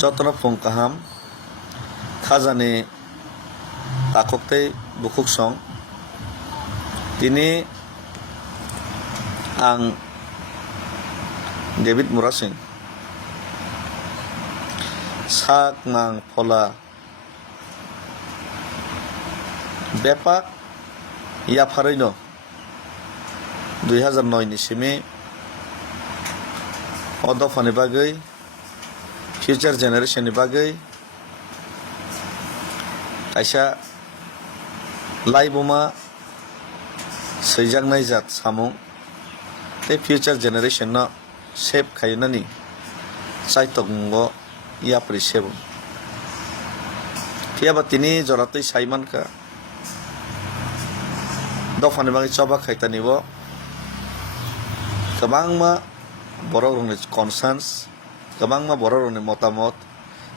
যতন ফংকাহাম খাজানি তাককতে বুকুক সং তিনি आं David मुरासिं sak mang phola bepak ya pharoino 2009 ni simi odofani bagai future generation ni bagai kaisa laiboma seijaknai jat samung te future generation no shape khainani saitongo ia prisebo piaba tini joratoi saimanka dofani bangi choba khaitanibo kabangma borok-rokni concerns kabangma borok-rokni motamot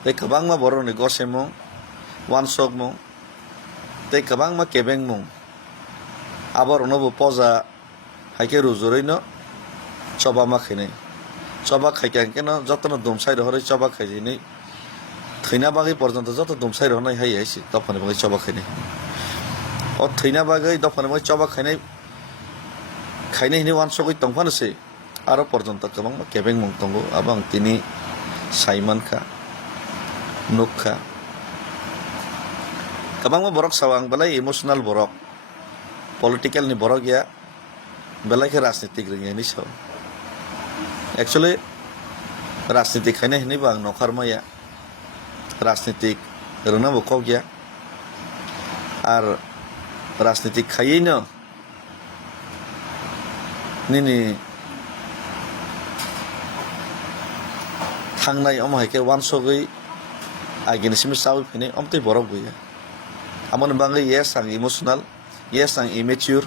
tei kabangma borok-rokni gosemung wansokmung tei kabangma kebengmung aborokno bo poja haike rujuroino choba ma khainai choba khaikang keno jotono dumsai rohoroi choba khaijini thina bagai porjonto joto dumsai rohnai hai haisi dofani bagai choba khainai o thina bagai dofani bagai choba khainai hini wansogoi tongphano se aro porjonto kabangma kebengmung tongo abang tini saimankha nukha kabangma borok sawang belai emotional borok political ni borok ya belai ke rajnitik ringe ni saw actually rajnitik khaina hini bang nokhar maya rajnitik rona bokok ya ar rajnitik khaino nini thangnai omai ke wansogoi agenisimi sawi phine omtei borok buya amon bangai yes ang emotional yes ang immature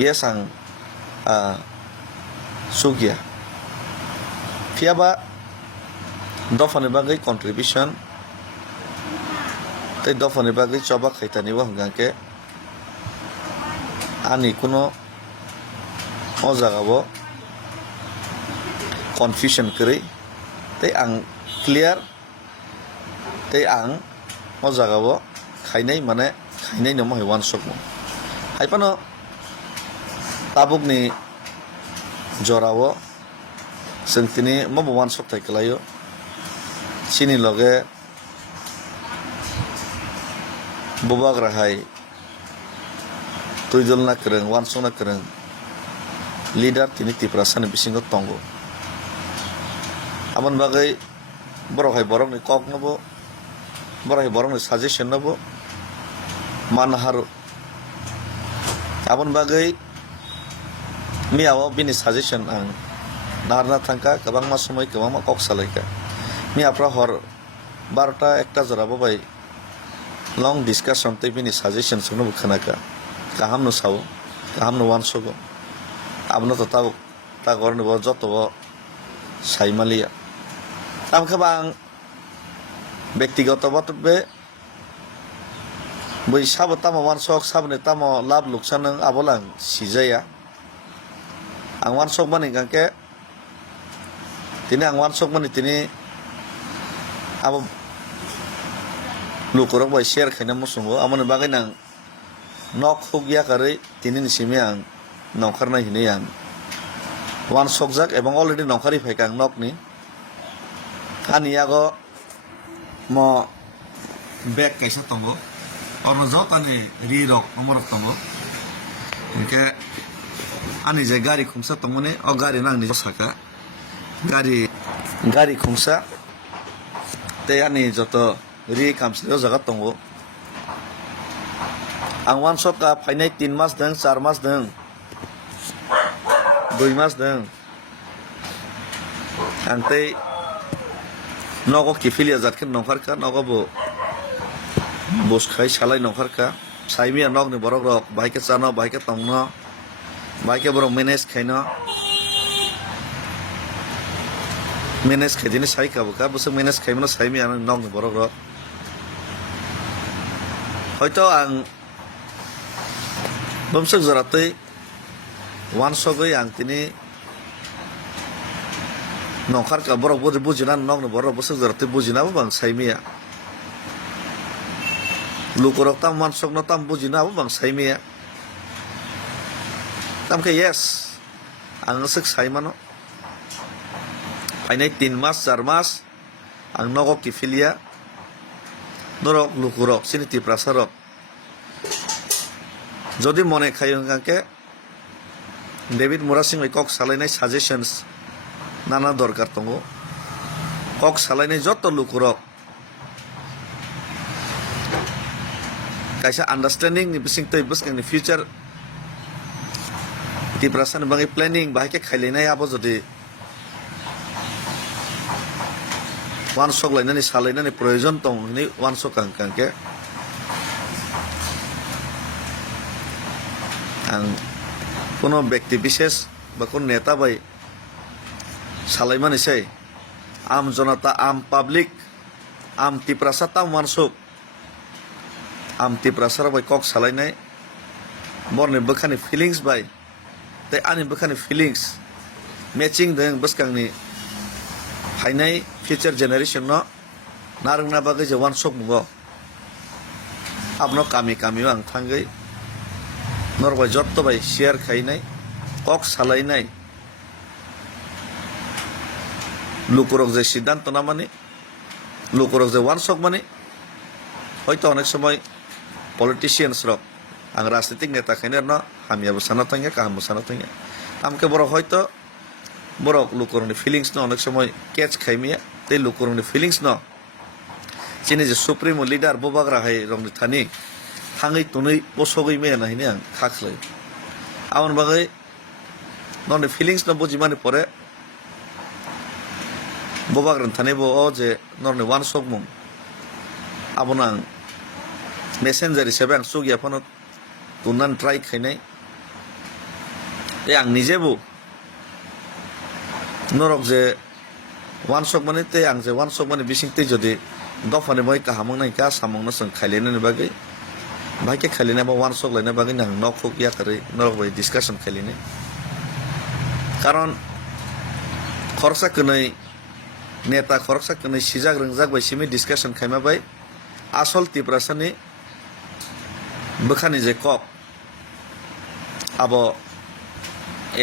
yes ang sugya fiaba dofani bagai contribution tei dofani bagai choba khaitani bo hingke ani kuno o jagao confusion kri tei ang clear tei ang o jagao khainai mane khainai no mai one shot mo haipano tabukni jorao जों तिनी मबो wan sok thai kalayo chini loge bobak rahai tuidol na kreng wan sok na kreng leader tini tiprasani bisingo tongo amon bagai borok hai borok ni kok nobo borok hai borok ni suggestion nobo manharu amon bagai miawo bini suggestion ang narna thangka kabangma somoi kabangma kok salaika mi apra hor 12টা 1টা jorabo bai long discussion tei bini suggestion sunu khanaka kaham no sawo kaham no wan sogo abno to ta gorni bo joto bo saimalia am khabang ব্যক্তিগত বক্তব্যে boi sabo tamo wan sok sabne tamo lab luksan abolang sijaya ang wan sok mani gangke tini ang wan sok mani tini abo lukurok bai share khaina musungo amoni bagai nang nok hugya kare tini ni simi ang nongkharna hini ang wan sok jak ebong already nongkhari phaikang nok ni kaniyago mo bag kaisa tongo orno jotani ri rok nomorok tongo inke ani je gari khungsa tongone o gari nang ni saka gari khungsa te ani joto ri kamsiro jaga tongo ang wan shot ka phainai 3 mas dang 4 mas dang 2 mas dang antei nogo kifilia zatken nongkharka nogo bo boskhai salai nongkharka saimia nog ni borok rok baike chano baike tongno baike borok manage khaino manage khaidini sai kabuka busa manage khaimno saimia nog ni borok rok hoito ang bomsak jaratei wan sogoi ang tini nongkhar ka borok bujina nong borok bosuk jarate bujina bang saimia lukurok tam mansok no tam bujina bang saimia tam ke yes ang sek saimano ainai 3 mas 4 mas ang nogo kifilia norok lukurok sini tiprasarok যদি মনে খাই কাকে David মোরাসিং cock সালাইনাই suggestions নানা দরকার দङ cock সালাইনাই যত লুকুরক kaisa understanding ni bising tei buskang ni future tiprasan bangi planning bahike khailainai abo jodi one sok lainani salainani proyojon tong ni one sok kangke ang কোনো ব্যক্তি বিশেষ বা কোন নেতা বাই সালাইমানি সেই আম জনতা আম পাবলিক আম তিপ্রাসা তাম মানসুক আম তিপ্রাসার বাই কক সালাইনাই বরনি বখানি ফিলিংস বাই তাই আনি বখানি ফিলিংস ম্যাচিং দং বসকাংনি ফাইনাই ফিউচার জেনারেশন ন নারংনা বাগै যে ওয়ান সক মুগো আপনো কামি কামিও আं थांगै নরবাই যত বাই শেয়ার খাইনাই কক সালাইনাই লুকুরক যে সিদ্ধান্ত না মানে লুকুরক যে ওয়ান সক মানে হয়তো অনেক সময় পলিটিশিয়ানস রক আং রাজনৈতিক নেতা খাইনার ন হামিয়াবো সানা থাঙ্গে কাহামবো সানা থাঙ্গে আমকে বড় হয়তো বড় লুকুরনি ফিলিংস ন অনেক সময় ক্যাচ খাইমিয়া তাই লুকুরনি ফিলিংস ন চিনি যে সুপ্রিমো লিডার ববাগ্রা হাই রংনি থানি थाङै तुनै बसगै मेया नाहिने आं खाख्लै आवन बागै ननि फिलिंग्स न बुजि माने परे बबाग्रन थाने बो ओ जे नरनि वान सक मुं आबना आं मेसेंजार हिसाबै आं सुगिया फनो तुननान ट्राई खाइनाय ए आं निजेबो नरक जे वान सक माने ते आं जे वान सक माने बिसिंते जदि दफाने मै काहामं नाय का सामंग न जों खाइलेननि बागै भाइके खालिना बा वान सक लाइना बागै नां नखुक या करे नरक बाय डिसकाशन खालिने कारण खरसा कनै नेता खरसा कनै सिजाग रंजाग बाय सिमी डिसकाशन खाइमा बाय आसल तिप्रासानि बखानि जे कक आबो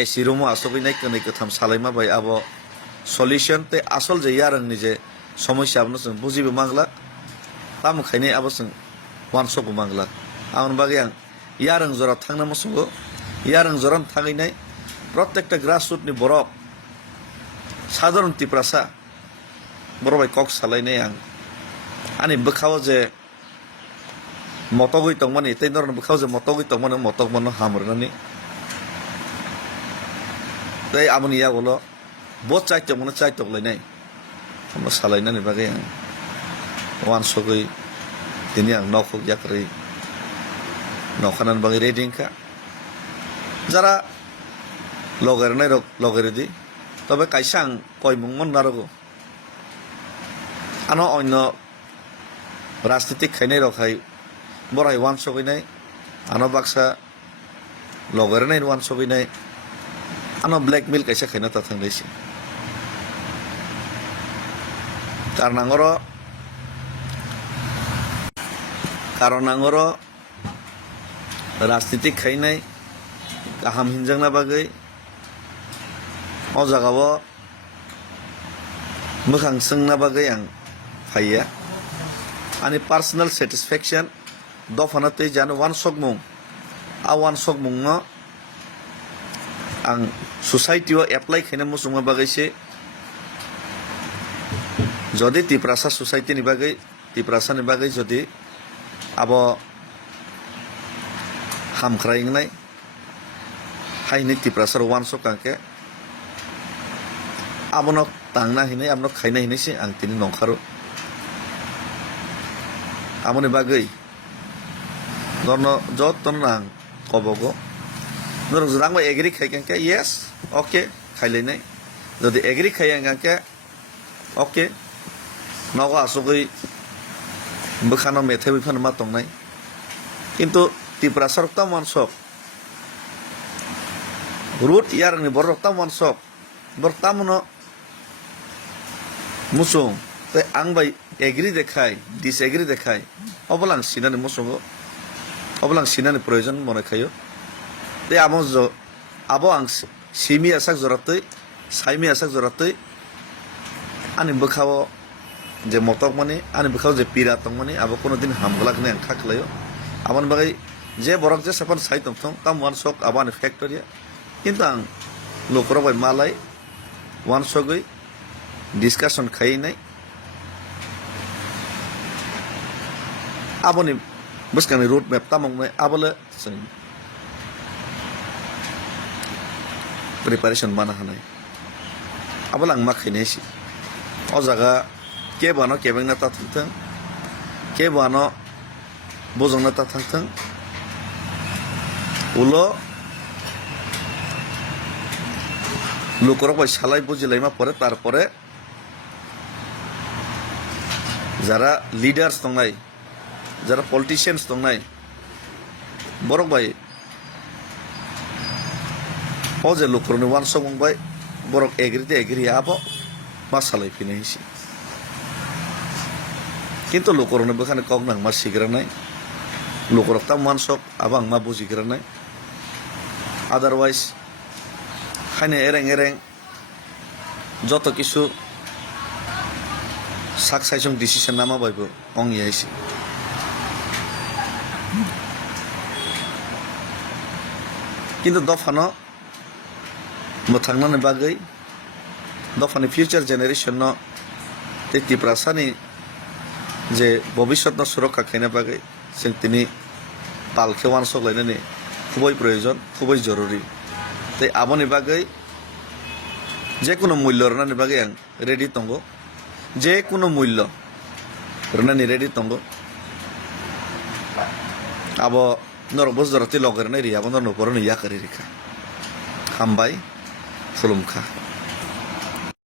एसि रुमो आसबिनाय कनै कथाम सालाइमा बाय आबो सल्युशन ते आसल जे यारंनि जे समस्या आबनो जों बुजिबो मांगला ताम खाइने आबो जों वान सक मांगला आंनि बागै आं यारं जरा थांना मसुगो यारं जरान थाङैनाय प्रत्येकटा ग्रासरुटनि बरक साधारण तिप्रासा बरबाय कक सालायनाय आं आंनि बोखाव जे मतगै तंमानि तै नरन बोखाव जे मतगै तंमानि मतक मनो हामरनानि तै आमनि यागलो बहुत चाइतक मनो चाइतक लायनाय हम सालायनानि बागै आं वान सकै दिनै आं नखुक याकरै नखानान बागै रेडिंखा যারা লগের নাই লগের দি তবে কাইসা আं কয়মুং মন নারগো আনো অন্য রাজনীতিক খাইনাই রখাই বড়াই ওয়ান সগৈনাই আনো বাক্সা লগের নাই ওয়ান সগৈনাই আনো ব্ল্যাকমেল কাইসা খাইনা তা থাংলাইছি কারণ আঙর राजनीतिक खाइनाय गाहाम हिनजांना बागै अ जागाव मोखां सोंना बागै आं फाइया आंनि पार्सनेल सेटिसफेक्शन दफाना तै जानो वान सक मुं आ वान सक मुं न आं सोसाइटियाव एप्लाइ खाइना मुसुंगा बागैसे जदि तिप्रासा सोसाइटिनि बागै तिप्रासानि बागै जदि अब हामख्रायनाय हाइनि तिप्रासार वान सक कांके आबनो तांना हिनै आबनो खाइना हिनैसे आं तिनि नंखारो आमनि बागै नरनो जतन आं कबगो नर जरांबा एग्री खाइ कांके यस ओके खाइलायनाय जदि एग्री खाइ कांके ओके नगो आसगै बोखानो मेथाइ बिफानो मा तंनाय किन्तु तिप्रासार ता मानसक रुट यारनि बरक ता मानसक बरतामनो musung tei ang bai agree dekhai disagree dekhai obolang sinani musungo obolang sinani proyojon mone khayo tei abo ang simi asak joratoi saimi asak joratoi ani bukhao je motok mani ani bukhao je pira tongmani abo kono din hamgolak ne ang khaklayo amon bagai je borok je sapan sai tongthong tam one sok abani factory কিন্তু ang lokoro bai malai one sogoi discussion khai nai aboni buskani road map tamong nai abole preparation mana hanai abolang makhine si o jaga ke bano kebeng na ta thangthang ke bano bojong na ta thangthang ulo লোকরক ভাই সালাই বুঝিলাইমা পরে তারপরে যারা leaders দংনাই যারা politicians দংনাই বরক ভাই ও যে লোকরনি one song ভাই বরক এগ্রিতে agri আবো মা সালাই ফিনে হিসি কিন্তু লোকরনি বখানে কক নাং মা সিগ্রা নাই লোকরক তাম ওয়ান সক আবাং মা বুঝিগ্রা নাই আদারওয়াইজ খাইনে এরেং যত কিছু সাকসাইসং ডিসিশন নামা বাইব অং ইয়াইছি কিন্তু দফানো মোথাংনানি বাগৈ দফানি ফিউচার জেনারেশন ন তেতি প্রাসানি যে ভবিষ্যৎ ন সুরক্ষা খাইনা বাগৈ जों তিনি পালকে ওয়ান সগলাইনানি খুবই প্রয়োজন খুবই জরুরি তাই আবনি বাগৈ যে কোনো মূল্য রনানি বাগৈ আং রেডি তঙ্গ যে কোনো মূল্য রনানি রেডি তঙ্গ আবো নরক বজরতি লগেরনাই রি আবো নরক পরনি ইয়া করি রেখা হামবাই ফুলুমখা